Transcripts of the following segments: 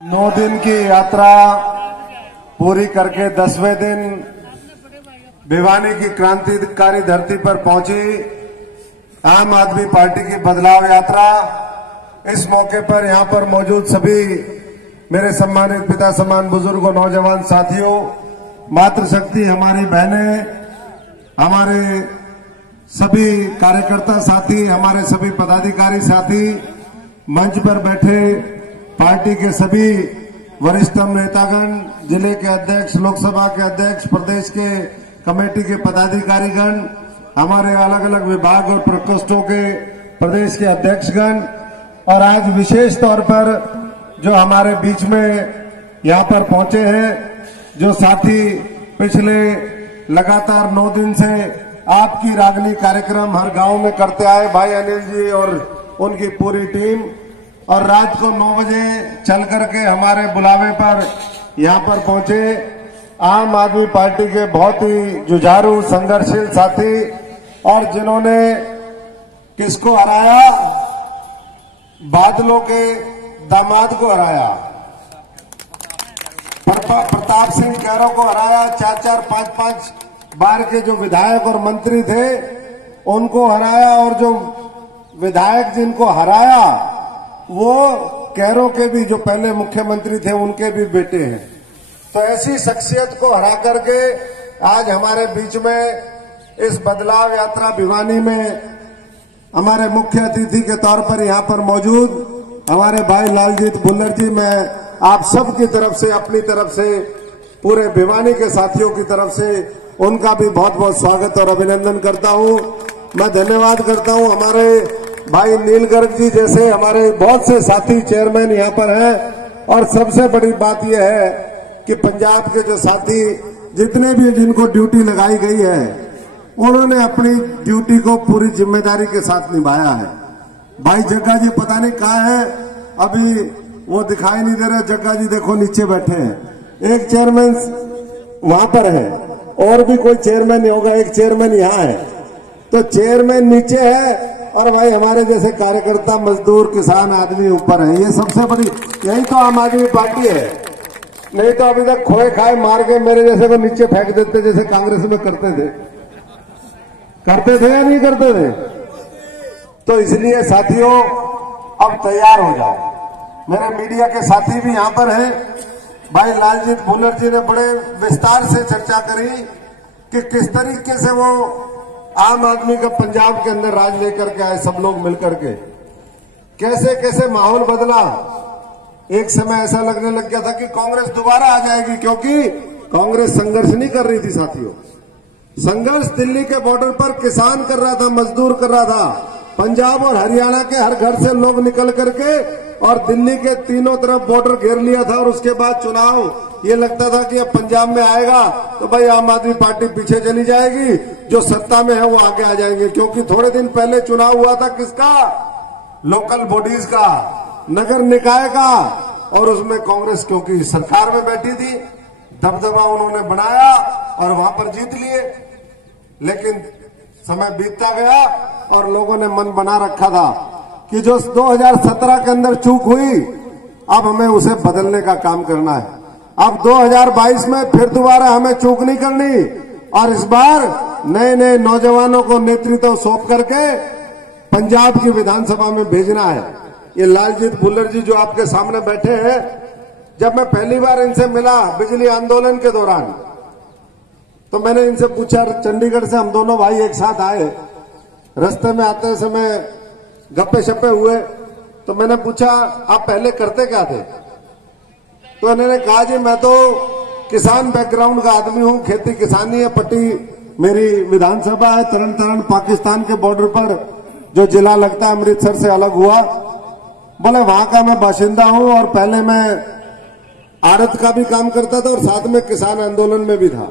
9 दिन की यात्रा पूरी करके 10वें दिन भिवानी की क्रांतिकारी धरती पर पहुंची आम आदमी पार्टी की बदलाव यात्रा। इस मौके पर यहां पर मौजूद सभी मेरे सम्मानित पिता समान बुजुर्गों, नौजवान साथियों, मातृशक्ति हमारी बहनें, हमारे सभी कार्यकर्ता साथी, हमारे सभी पदाधिकारी साथी, मंच पर बैठे पार्टी के सभी वरिष्ठतम नेतागण, जिले के अध्यक्ष, लोकसभा के अध्यक्ष, प्रदेश के कमेटी के पदाधिकारीगण, हमारे अलग अलग विभाग और प्रकोष्ठों के प्रदेश के अध्यक्षगण, और आज विशेष तौर पर जो हमारे बीच में यहां पर पहुंचे हैं, जो साथी पिछले लगातार 9 दिन से आपकी रागनी कार्यक्रम हर गांव में करते आए, भाई अनिल जी और उनकी पूरी टीम, और रात को 9 बजे चल करके हमारे बुलावे पर यहां पर पहुंचे आम आदमी पार्टी के बहुत ही जुझारू, संघर्षशील साथी, और जिन्होंने किसको हराया? बादलों के दामाद को हराया, प्रताप सिंह कैरों को हराया। 4-4, 5-5 बार के जो विधायक और मंत्री थे उनको हराया, और जो विधायक जिनको हराया वो कैरों के भी, जो पहले मुख्यमंत्री थे, उनके भी बेटे हैं। तो ऐसी शख्सियत को हरा करके आज हमारे बीच में इस बदलाव यात्रा भिवानी में हमारे मुख्य अतिथि के तौर पर यहां पर मौजूद हमारे भाई लालजीत भुल्लर जी, मैं आप सब की तरफ से, अपनी तरफ से, पूरे भिवानी के साथियों की तरफ से उनका भी बहुत बहुत स्वागत और अभिनंदन करता हूं। मैं धन्यवाद करता हूं हमारे भाई नील गर्ग जी जैसे हमारे बहुत से साथी चेयरमैन यहां पर हैं, और सबसे बड़ी बात यह है कि पंजाब के जो साथी जितने भी, जिनको ड्यूटी लगाई गई है, उन्होंने अपनी ड्यूटी को पूरी जिम्मेदारी के साथ निभाया है। भाई जग्गा जी पता नहीं कहाँ है, अभी वो दिखाई नहीं दे रहे। जग्गा जी देखो नीचे बैठे हैं, एक चेयरमैन वहां पर है, और भी कोई चेयरमैन नहीं होगा, एक चेयरमैन यहाँ है। तो चेयरमैन नीचे है और भाई हमारे जैसे कार्यकर्ता, मजदूर, किसान आदमी ऊपर है। ये सबसे बड़ी, यही तो आम आदमी पार्टी है। नहीं तो अभी तक खोए खाए मार के मेरे जैसे को नीचे फेंक देते, जैसे कांग्रेस में करते थे या नहीं करते थे? तो इसलिए साथियों अब तैयार हो जाओ। मेरे मीडिया के साथी भी यहां पर हैं। भाई लालजीत भुल्लर जी ने बड़े विस्तार से चर्चा करी कि किस तरीके से वो आम आदमी का पंजाब के अंदर राज लेकर के आए, सब लोग मिलकर के, कैसे कैसे माहौल बदला। एक समय ऐसा लगने लग गया था कि कांग्रेस दोबारा आ जाएगी, क्योंकि कांग्रेस संघर्ष नहीं कर रही थी साथियों। संघर्ष दिल्ली के बॉर्डर पर किसान कर रहा था, मजदूर कर रहा था। पंजाब और हरियाणा के हर घर से लोग निकल करके और दिल्ली के तीनों तरफ बॉर्डर घेर लिया था, और उसके बाद चुनाव, ये लगता था कि अब पंजाब में आएगा तो भाई आम आदमी पार्टी पीछे चली जाएगी, जो सत्ता में है वो आगे आ जाएंगे। क्योंकि थोड़े दिन पहले चुनाव हुआ था किसका? लोकल बॉडीज का, नगर निकाय का, और उसमें कांग्रेस क्योंकि सरकार में बैठी थी, दबदबा उन्होंने बनाया और वहां पर जीत लिए। लेकिन समय बीतता गया और लोगों ने मन बना रखा था कि जो 2017 के अंदर चूक हुई, अब हमें उसे बदलने का काम करना है। अब 2022 में फिर दोबारा हमें चूक नहीं करनी, और इस बार नए नए नौजवानों को नेतृत्व सौंप करके पंजाब की विधानसभा में भेजना है। ये लालजीत भुल्लर जी जो आपके सामने बैठे हैं, जब मैं पहली बार इनसे मिला बिजली आंदोलन के दौरान, तो मैंने इनसे पूछा, चंडीगढ़ से हम दोनों भाई एक साथ आए, रास्ते में आते समय गप्पे शप्पे हुए, तो मैंने पूछा आप पहले करते क्या थे? तो इन्होंने कहा जी मैं तो किसान बैकग्राउंड का आदमी हूं, खेती किसानी है, पट्टी मेरी विधानसभा है, तरन तारण पाकिस्तान के बॉर्डर पर जो जिला लगता है अमृतसर से अलग हुआ, बोले वहां का मैं बाशिंदा हूं, और पहले मैं आड़त का भी काम करता था और साथ में किसान आंदोलन में भी था।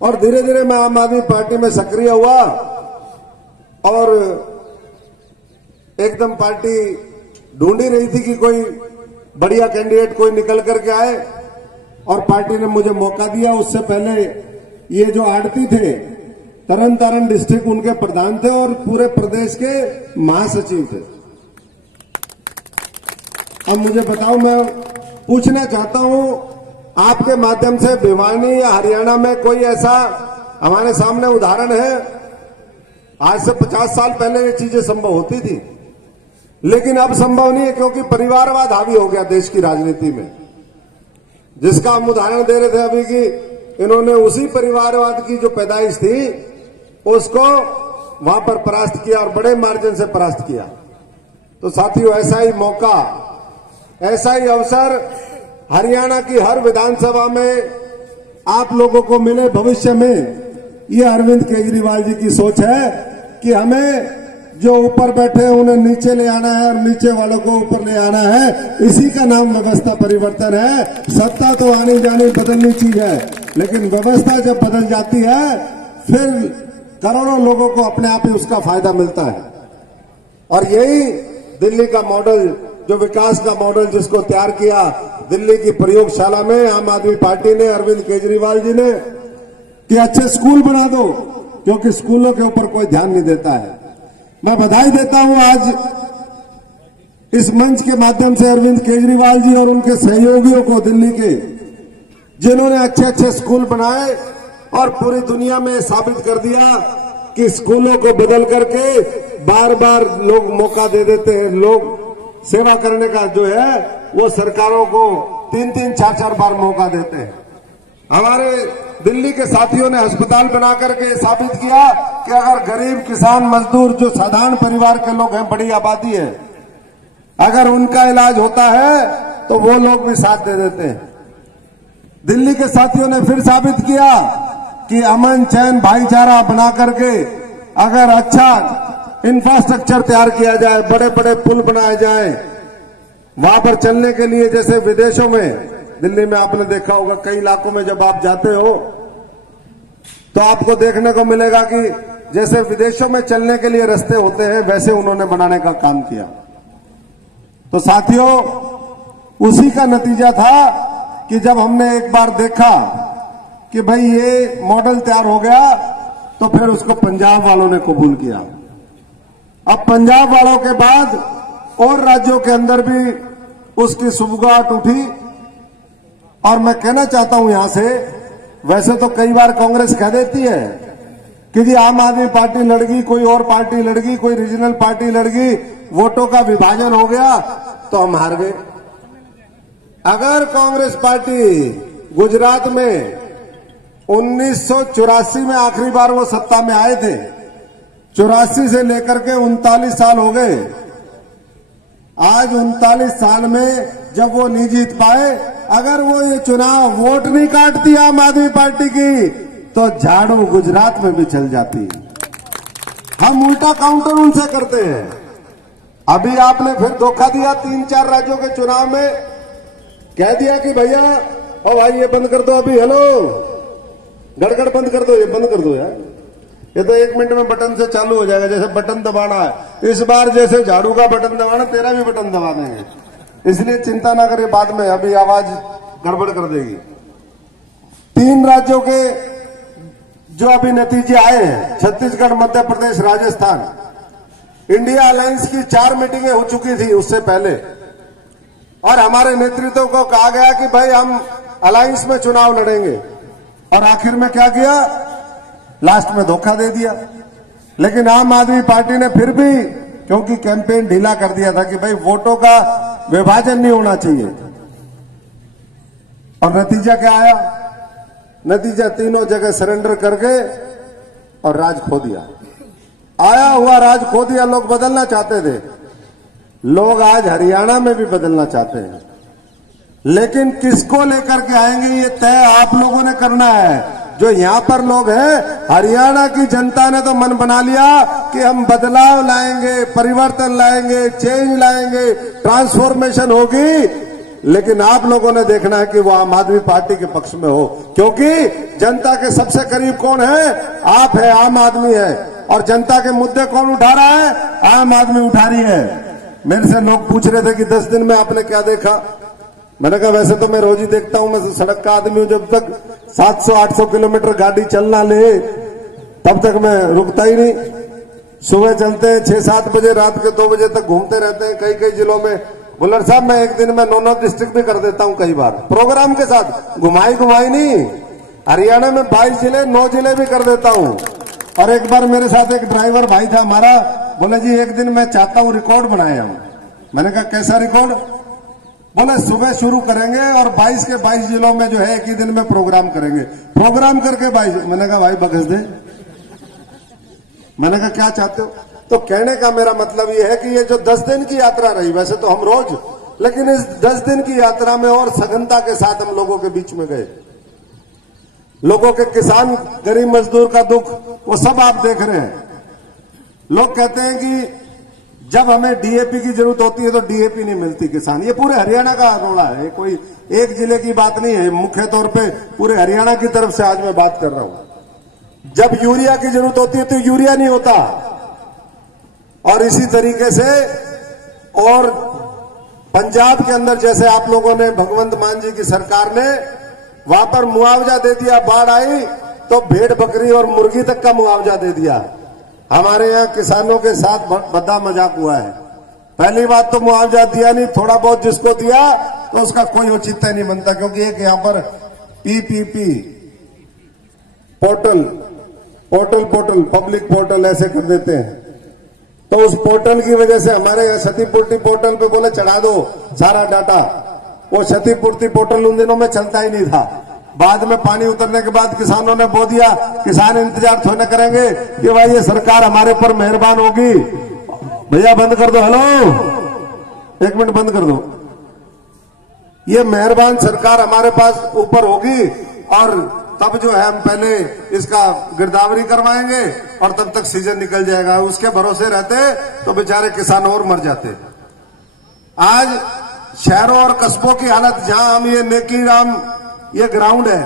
और धीरे धीरे मैं आम आदमी पार्टी में सक्रिय हुआ, और एकदम पार्टी ढूंढ ही रही थी कि कोई बढ़िया कैंडिडेट कोई निकल करके आए, और पार्टी ने मुझे मौका दिया। उससे पहले ये जो आड़ती थे, तरन तारण डिस्ट्रिक्ट उनके प्रधान थे और पूरे प्रदेश के महासचिव थे। अब मुझे बताओ, मैं पूछना चाहता हूं आपके माध्यम से, भिवानी या हरियाणा में कोई ऐसा हमारे सामने उदाहरण है? आज से 50 साल पहले ये चीजें संभव होती थी, लेकिन अब संभव नहीं है, क्योंकि परिवारवाद हावी हो गया देश की राजनीति में। जिसका हम उदाहरण दे रहे थे अभी कि इन्होंने उसी परिवारवाद की जो पैदाइश थी उसको वहां पर परास्त किया और बड़े मार्जिन से परास्त किया। तो साथियों, ऐसा ही मौका, ऐसा ही अवसर हरियाणा की हर विधानसभा में आप लोगों को मिले भविष्य में। ये अरविंद केजरीवाल जी की सोच है कि हमें जो ऊपर बैठे हैं उन्हें नीचे ले आना है और नीचे वालों को ऊपर ले आना है। इसी का नाम व्यवस्था परिवर्तन है। सत्ता तो आनी जानी बदलनी चीज है, लेकिन व्यवस्था जब बदल जाती है फिर करोड़ों लोगों को अपने आप ही उसका फायदा मिलता है। और यही दिल्ली का मॉडल, जो विकास का मॉडल जिसको तैयार किया दिल्ली की प्रयोगशाला में आम आदमी पार्टी ने, अरविंद केजरीवाल जी ने, कि अच्छे स्कूल बना दो, क्योंकि स्कूलों के ऊपर कोई ध्यान नहीं देता है। मैं बधाई देता हूं आज इस मंच के माध्यम से अरविंद केजरीवाल जी और उनके सहयोगियों को, दिल्ली के, जिन्होंने अच्छे अच्छे स्कूल बनाए और पूरी दुनिया में साबित कर दिया कि स्कूलों को बदल करके बार बार लोग मौका दे देते हैं। लोग सेवा करने का जो है वो सरकारों को 3-3, 4-4 बार मौका देते हैं। हमारे दिल्ली के साथियों ने अस्पताल बना करके साबित किया कि अगर गरीब, किसान, मजदूर, जो साधारण परिवार के लोग हैं, बड़ी आबादी है, अगर उनका इलाज होता है तो वो लोग भी साथ दे देते हैं। दिल्ली के साथियों ने फिर साबित किया कि अमन, चैन, भाईचारा बना करके अगर अच्छा इंफ्रास्ट्रक्चर तैयार किया जाए, बड़े बड़े पुल बनाए जाए, वहां पर चलने के लिए, जैसे विदेशों में, दिल्ली में आपने देखा होगा कई इलाकों में जब आप जाते हो तो आपको देखने को मिलेगा कि जैसे विदेशों में चलने के लिए रास्ते होते हैं, वैसे उन्होंने बनाने का काम किया। तो साथियों, उसी का नतीजा था कि जब हमने एक बार देखा कि भाई ये मॉडल तैयार हो गया, तो फिर उसको पंजाब वालों ने कबूल किया। अब पंजाब वालों के बाद और राज्यों के अंदर भी उसकी सुबगाहट उठी। और मैं कहना चाहता हूं यहां से, वैसे तो कई बार कांग्रेस कह देती है कि जी आम आदमी पार्टी लड़ गई, कोई और पार्टी लड़ गई, कोई रीजनल पार्टी लड़ गई, वोटों का विभाजन हो गया तो हम हार गए। अगर कांग्रेस पार्टी गुजरात में 1984 में आखिरी बार वो सत्ता में आए थे, 84 से लेकर के 39 साल हो गए, आज 39 साल में जब वो नहीं जीत पाए, अगर वो ये चुनाव वोट नहीं काटती आम आदमी पार्टी की, तो झाड़ू गुजरात में भी चल जाती। हम उल्टा काउंटर उनसे करते हैं। अभी आपने फिर धोखा दिया 3-4 राज्यों के चुनाव में, कह दिया कि भैया ओ भाई ये बंद कर दो, अभी हेलो गड़गड़ बंद कर दो, ये बंद कर दो यार, ये तो 1 मिनट में बटन से चालू हो जाएगा, जैसे बटन दबाना है। इस बार जैसे झाड़ू का बटन दबाना, तेरा भी बटन दबा देंगे, इसलिए चिंता ना करिए, बाद में अभी आवाज गड़बड़ कर देगी। 3 राज्यों के जो अभी नतीजे आए हैं, छत्तीसगढ़, मध्य प्रदेश, राजस्थान, इंडिया अलायंस की 4 मीटिंगें हो चुकी थी उससे पहले, और हमारे नेतृत्व को कहा गया कि भाई हम अलायंस में चुनाव लड़ेंगे, और आखिर में क्या किया, लास्ट में धोखा दे दिया। लेकिन आम आदमी पार्टी ने फिर भी, क्योंकि कैंपेन ढीला कर दिया था कि भाई वोटों का विभाजन नहीं होना चाहिए, और नतीजा क्या आया, नतीजा तीनों जगह सरेंडर करके और राज खो दिया। आया हुआ राज खो दिया। लोग बदलना चाहते थे, लोग आज हरियाणा में भी बदलना चाहते हैं, लेकिन किसको लेकर के आएंगे ये तय आप लोगों ने करना है। जो यहां पर लोग हैं, हरियाणा की जनता ने तो मन बना लिया कि हम बदलाव लाएंगे, परिवर्तन लाएंगे, चेंज लाएंगे, ट्रांसफॉर्मेशन होगी, लेकिन आप लोगों ने देखना है कि वो आम आदमी पार्टी के पक्ष में हो, क्योंकि जनता के सबसे करीब कौन है, आप है, आम आदमी है, और जनता के मुद्दे कौन उठा रहा है, आम आदमी उठा रही है। मेरे से लोग पूछ रहे थे कि 10 दिन में आपने क्या देखा, मैंने कहा वैसे तो मैं रोज ही देखता हूं, मैं सड़क का आदमी हूं, जब तक 700-800 किलोमीटर गाड़ी चलना ले तब तक मैं रुकता ही नहीं। सुबह चलते हैं 6-7 बजे, रात के 2 बजे तक घूमते रहते हैं, कई कई जिलों में बुल्लर साहब मैं एक दिन में 9 डिस्ट्रिक्ट भी कर देता हूं कई बार प्रोग्राम के साथ, घुमाई नहीं। हरियाणा में 22 जिले 9 जिले भी कर देता हूं। और एक बार मेरे साथ एक ड्राइवर भाई था हमारा, बोले जी एक दिन मैं चाहता हूं रिकॉर्ड बनाए हम। मैंने कहा कैसा रिकॉर्ड? बोले सुबह शुरू करेंगे और 22 के 22 जिलों में जो है एक ही दिन में प्रोग्राम करेंगे, प्रोग्राम करके 22। मैंने कहा भाई बखस दे। मैंने कहा क्या चाहते हो? तो कहने का मेरा मतलब ये है कि ये जो 10 दिन की यात्रा रही, वैसे तो हम रोज, लेकिन इस 10 दिन की यात्रा में और सघनता के साथ हम लोगों के बीच में गए। लोगों के, किसान गरीब मजदूर का दुख वो सब आप देख रहे हैं। लोग कहते हैं कि जब हमें डीएपी की जरूरत होती है तो डीएपी नहीं मिलती किसान। ये पूरे हरियाणा का रोला है, कोई एक जिले की बात नहीं है, मुख्य तौर पे पूरे हरियाणा की तरफ से आज मैं बात कर रहा हूं। जब यूरिया की जरूरत होती है तो यूरिया नहीं होता। और इसी तरीके से और पंजाब के अंदर जैसे आप लोगों ने, भगवंत मान जी की सरकार ने वहां पर मुआवजा दे दिया, बाढ़ आई तो भेड़ बकरी और मुर्गी तक का मुआवजा दे दिया। हमारे यहाँ किसानों के साथ बड़ा मजाक हुआ है। पहली बात तो मुआवजा दिया नहीं, थोड़ा बहुत जिसको दिया तो उसका कोई औचित्य नहीं बनता, क्योंकि एक यहाँ पर पीपीपी पोर्टल पब्लिक पोर्टल ऐसे कर देते हैं। तो उस पोर्टल की वजह से हमारे यहाँ क्षतिपूर्ति पोर्टल पे बोले चढ़ा दो सारा डाटा। वो क्षतिपूर्ति पोर्टल उन दिनों में चलता ही नहीं था। बाद में पानी उतरने के बाद किसानों ने बो दिया। किसान इंतजार थोड़े करेंगे कि भाई ये सरकार हमारे पर मेहरबान होगी। भैया बंद कर दो, हेलो 1 मिनट बंद कर दो। ये मेहरबान सरकार हमारे पास ऊपर होगी और तब जो है हम पहले इसका गिरदावरी करवाएंगे और तब तक सीजन निकल जाएगा। उसके भरोसे रहते तो बेचारे किसान और मर जाते। आज शहरों और कस्बों की हालत, जहां हम ये नेकी राम, ये ग्राउंड है,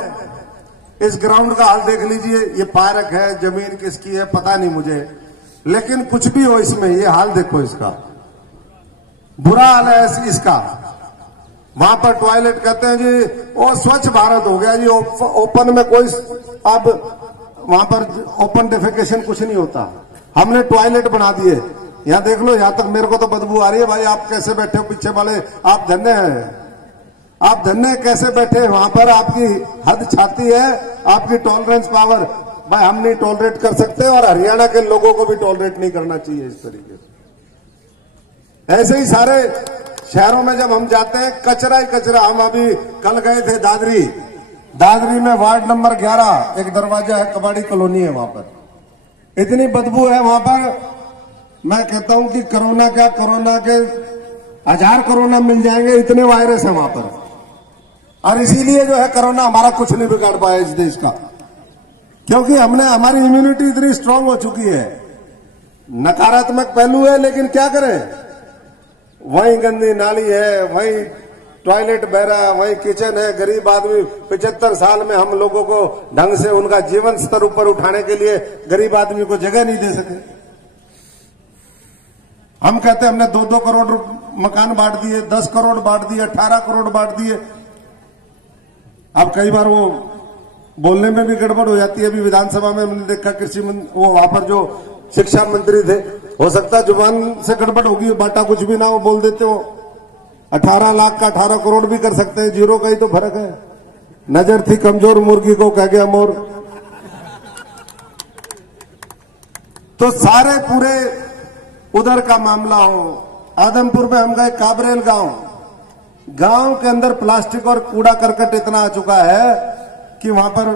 इस ग्राउंड का हाल देख लीजिए। ये पार्क है, जमीन किसकी है पता नहीं मुझे, लेकिन कुछ भी हो इसमें ये हाल देखो इसका, बुरा हाल है इसका। वहां पर टॉयलेट कहते हैं जी वो स्वच्छ भारत हो गया जी, ओपन में कोई, अब वहां पर ओपन डेफिकेशन कुछ नहीं होता। हमने टॉयलेट बना दिए। यहां देख लो, यहां तक मेरे को तो बदबू आ रही है। भाई आप कैसे बैठे हो पीछे वाले, आप धन्य हैं, आप धन्य कैसे बैठे? वहां पर आपकी हद छाती है, आपकी टॉलरेंस पावर। भाई हम नहीं टॉलरेट कर सकते और हरियाणा के लोगों को भी टॉलरेट नहीं करना चाहिए इस तरीके से। ऐसे ही सारे शहरों में जब हम जाते हैं कचरा ही कचरा। हम अभी कल गए थे दादरी में वार्ड नंबर 11 एक दरवाजा है, कबाड़ी कॉलोनी है, वहां पर इतनी बदबू है। वहां पर मैं कहता हूं कि कोरोना के 1000 कोरोना मिल जाएंगे, इतने वायरस है वहां पर। और इसीलिए जो है कोरोना हमारा कुछ नहीं बिगाड़ पाया इस देश का, क्योंकि हमारी इम्यूनिटी इतनी स्ट्रांग हो चुकी है। नकारात्मक पहलू है, लेकिन क्या करें, वहीं गंदी नाली है, वहीं टॉयलेट बह रहा है, वहीं किचन है। गरीब आदमी 75 साल में हम लोगों को ढंग से उनका जीवन स्तर ऊपर उठाने के लिए गरीब आदमी को जगह नहीं दे सके। हम कहते हैं हमने 2-2 करोड़ मकान बांट दिए, 10 करोड़ बांट दिए, 18 करोड़ बांट दिए। अब कई बार वो बोलने में भी गड़बड़ हो जाती है। अभी विधानसभा में हमने देखा कृषि मंत्री, वो वहां पर जो शिक्षा मंत्री थे, हो सकता है जुबान से गड़बड़ होगी, बांटा कुछ भी ना हो, बोल देते हो। 18 लाख का 18 करोड़ भी कर सकते हैं, जीरो का ही तो फर्क है। नजर थी कमजोर, मुर्गी को कह गया मोर। तो सारे पूरे उधर का मामला हो। आदमपुर में हम गए, काबरेल गांव के अंदर प्लास्टिक और कूड़ा करकट इतना आ चुका है कि वहां पर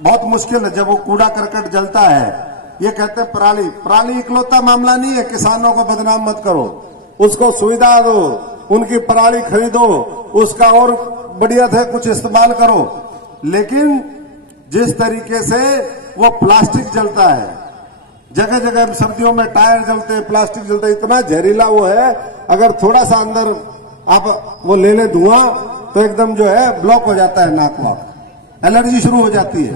बहुत मुश्किल है। जब वो कूड़ा करकट जलता है, ये कहते हैं पराली इकलौता मामला नहीं है। किसानों को बदनाम मत करो, उसको सुविधा दो, उनकी पराली खरीदो, उसका और बढ़िया थे कुछ इस्तेमाल करो। लेकिन जिस तरीके से वो प्लास्टिक जलता है, जगह जगह सर्दियों में टायर जलते हैं, प्लास्टिक जलता है, इतना जहरीला वो है। अगर थोड़ा सा अंदर आप वो ले ले धुआं तो एकदम जो है ब्लॉक हो जाता है नाक वाक, एलर्जी शुरू हो जाती है।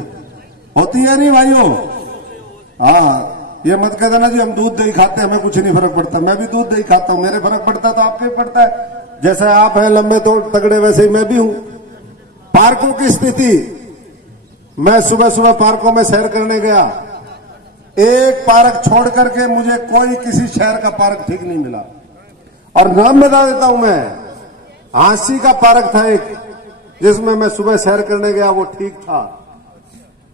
होती है नहीं भाइयों? हाँ, ये मत कह देना जी हम दूध दही खाते हैं हमें कुछ नहीं फर्क पड़ता। मैं भी दूध दही खाता हूं, मेरे फर्क पड़ता तो आपके भी पड़ता है। जैसे आप हैं लंबे तो तगड़े, वैसे ही मैं भी हूं। पार्कों की स्थिति, मैं सुबह सुबह पार्कों में सैर करने गया, एक पार्क छोड़ करके मुझे कोई किसी शहर का पार्क ठीक नहीं मिला। और नाम बता देता हूं मैं, हाँसी का पार्क था एक, जिसमें मैं सुबह सैर करने गया, वो ठीक था।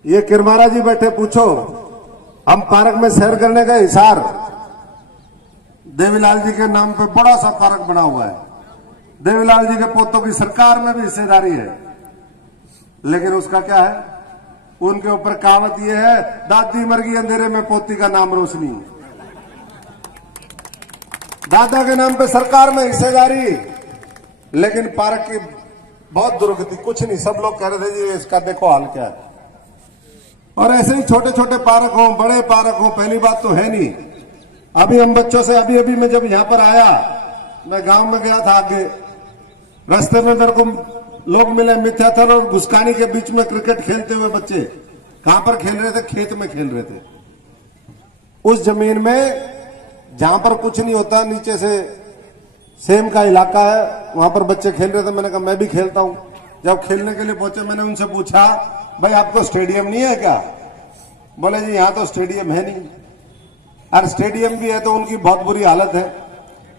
ये किरमारा जी बैठे, पूछो हम पार्क में सैर करने गए, हिसार देवीलाल जी के नाम पे बड़ा सा पार्क बना हुआ है। देवीलाल जी के पोतों की सरकार में भी हिस्सेदारी है, लेकिन उसका क्या है, उनके ऊपर कहावत यह है, दादी मर गई अंधेरे में पोती का नाम रोशनी। दादा के नाम पे सरकार में हिस्सेदारी, लेकिन पार्क की बहुत दुर्गति, कुछ नहीं। सब लोग कह रहे थे जी इसका देखो हाल क्या है। और ऐसे ही छोटे छोटे पार्क हो, बड़े पार्क हो, पहली बात तो है नहीं। अभी हम बच्चों से अभी मैं जब यहां पर आया, मैं गांव में गया था, आगे रास्ते में मेरे को लोग मिले, मिथ्याथल और घुसकानी के बीच में क्रिकेट खेलते हुए बच्चे। कहां पर खेल रहे थे? खेत में खेल रहे थे, उस जमीन में जहां पर कुछ नहीं होता, नीचे से सेम का इलाका है, वहां पर बच्चे खेल रहे थे। मैंने कहा मैं भी खेलता हूं। जब खेलने के लिए पहुंचे, मैंने उनसे पूछा, भाई आपको स्टेडियम नहीं है क्या? बोले जी यहां तो स्टेडियम है नहीं। और स्टेडियम भी है तो उनकी बहुत बुरी हालत है,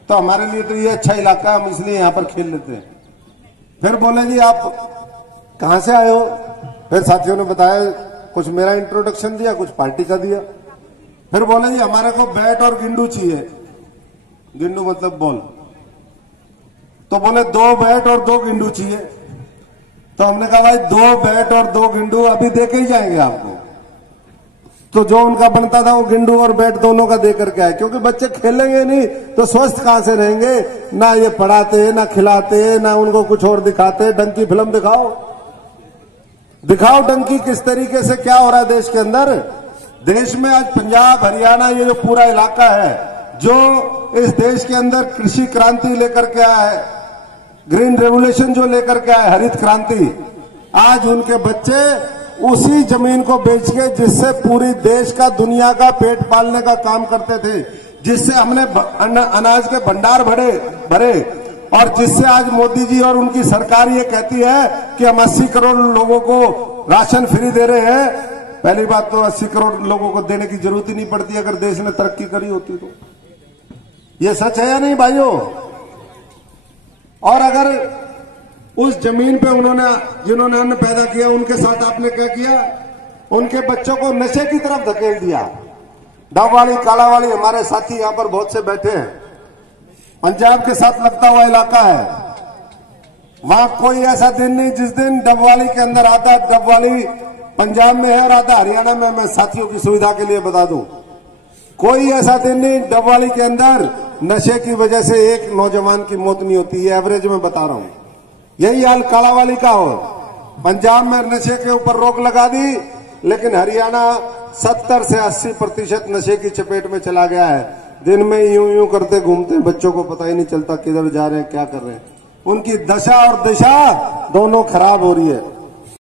तो हमारे लिए तो ये अच्छा इलाका है, हम इसलिए यहां पर खेल लेते हैं। फिर बोले जी आप कहां से आए हो? फिर साथियों ने बताया, कुछ मेरा इंट्रोडक्शन दिया, कुछ पार्टी का दिया। फिर बोले जी हमारे को बैट और गिंडू चाहिए। गिंडू मतलब बॉल। तो बोले 2 बैट और 2 गिंडू चाहिए। तो हमने कहा भाई 2 बैट और 2 गिंडू अभी दे के ही जाएंगे आपको। तो जो उनका बनता था वो गिंडू और बैट दोनों का दे करके आए, क्योंकि बच्चे खेलेंगे नहीं तो स्वस्थ कहां से रहेंगे? ना ये पढ़ाते, ना खिलाते, ना उनको कुछ और दिखाते। डंकी फिल्म दिखाओ डंकी किस तरीके से क्या हो रहा है देश के अंदर। देश में आज पंजाब, हरियाणा, ये जो पूरा इलाका है, जो इस देश के अंदर कृषि क्रांति लेकर के आया है, ग्रीन रेवोल्यूशन जो लेकर के आया, हरित क्रांति, आज उनके बच्चे उसी जमीन को बेच के, जिससे पूरी देश का, दुनिया का पेट पालने का काम करते थे, जिससे हमने अनाज के भंडार भरे, और जिससे आज मोदी जी और उनकी सरकार ये कहती है कि हम 80 करोड़ लोगों को राशन फ्री दे रहे हैं। पहली बात तो 80 करोड़ लोगों को देने की जरूरत ही नहीं पड़ती अगर देश ने तरक्की करी होती तो। ये सच है या नहीं भाइयों? और अगर उस जमीन पे जिन्होंने अन्न पैदा किया, उनके साथ आपने क्या किया? उनके बच्चों को नशे की तरफ धकेल दिया। डब वाली, काला वाली, हमारे साथी यहां पर बहुत से बैठे हैं, पंजाब के साथ लगता हुआ इलाका है। वहां कोई ऐसा दिन नहीं जिस दिन डबवाली के अंदर आता। डबवाली पंजाब में है और आता हरियाणा में। मैं साथियों की सुविधा के लिए बता दूं, कोई ऐसा दिन नहीं डबवाली के अंदर नशे की वजह से एक नौजवान की मौत नहीं होती है। एवरेज में बता रहा हूं। यही हाल कालावाली का हो। पंजाब में नशे के ऊपर रोक लगा दी, लेकिन हरियाणा 70 से 80% नशे की चपेट में चला गया है। दिन में यूं करते घूमते, बच्चों को पता ही नहीं चलता किधर जा रहे हैं, क्या कर रहे हैं। उनकी दशा और दिशा दोनों खराब हो रही है।